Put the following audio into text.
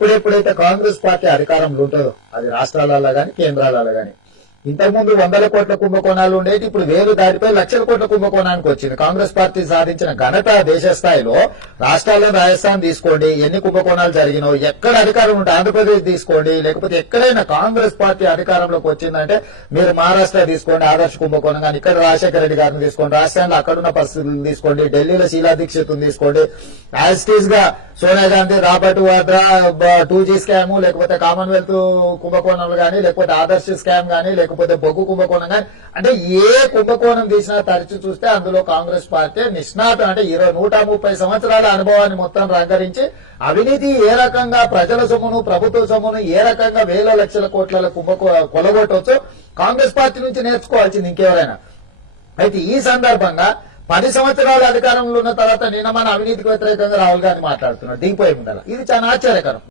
ఎప్పుడెప్పుడైతే Congress party అధికారంలో ఉంటుందో అది రాష్ట్రాలలో గాని కేంద్రాలలో గాని ఇంతకుముందు 100 కోట్ల కుంభకోణాలు ఉండేది, ఇప్పుడు 1000 దాటిపోయి లక్షల కోట్ల కుంభకోణానికి వచ్చింది. కాంగ్రెస్ పార్టీ సాధించిన ఘనత దేశ స్థాయిలో రాష్ట్రాల్లో రాజస్థాన్ తీసుకోండి, ఎన్ని కుంభకోణాలు జరిగినో, ఎక్కడ అధికారం ఉంటే ఆంధ్రప్రదేశ్ తీసుకోండి, లేకపోతే ఎక్కడైనా కాంగ్రెస్ పార్టీ అధికారంలోకి వచ్చిందంటే మీరు మహారాష్ట్ర తీసుకోండి, ఆదర్శ కుంభకోణం కానీ, ఇక్కడ రాజశేఖర రెడ్డి గారిని తీసుకోండి, రాజస్థాన్లో అక్కడున్న పరిస్థితులను తీసుకోండి, ఢిల్లీలో షీలా దీక్షిత్ తీసుకోండి, యాజ్ టీజ్ గా Sonia Gandhi, Robert Vadra 2G scam, లేకపోతే కామన్వెల్త్ కుంభకోణాలు కానీ, లేకపోతే ఆదర్శ స్కామ్ కానీ, లేకపోతే బొగ్గు కుంభకోణం కానీ, అంటే ఏ కుంభకోణం తీసినా తరచు చూస్తే అందులో కాంగ్రెస్ పార్టీ నిష్ణాతం, అంటే 130 సంవత్సరాల అనుభవాన్ని మొత్తం రంగరించి అవినీతి ఏ రకంగా ప్రజల సొమ్మును ప్రభుత్వ సొమ్మును ఏ రకంగా వేల లక్షల కోట్ల కొలగొట్టవచ్చు కాంగ్రెస్ పార్టీ నుంచి నేర్చుకోవాల్సింది ఇంకెవరైనా. అయితే ఈ సందర్భంగా 10 సంవత్సరాల అధికారంలో ఉన్న తర్వాత నిన్న మన అవినీతికి వ్యతిరేకంగా రాహుల్ గాంధీ మాట్లాడుతున్నారు దిగిపోయి ఉండాలి. ఇది చాలా ఆశ్చర్యకరం.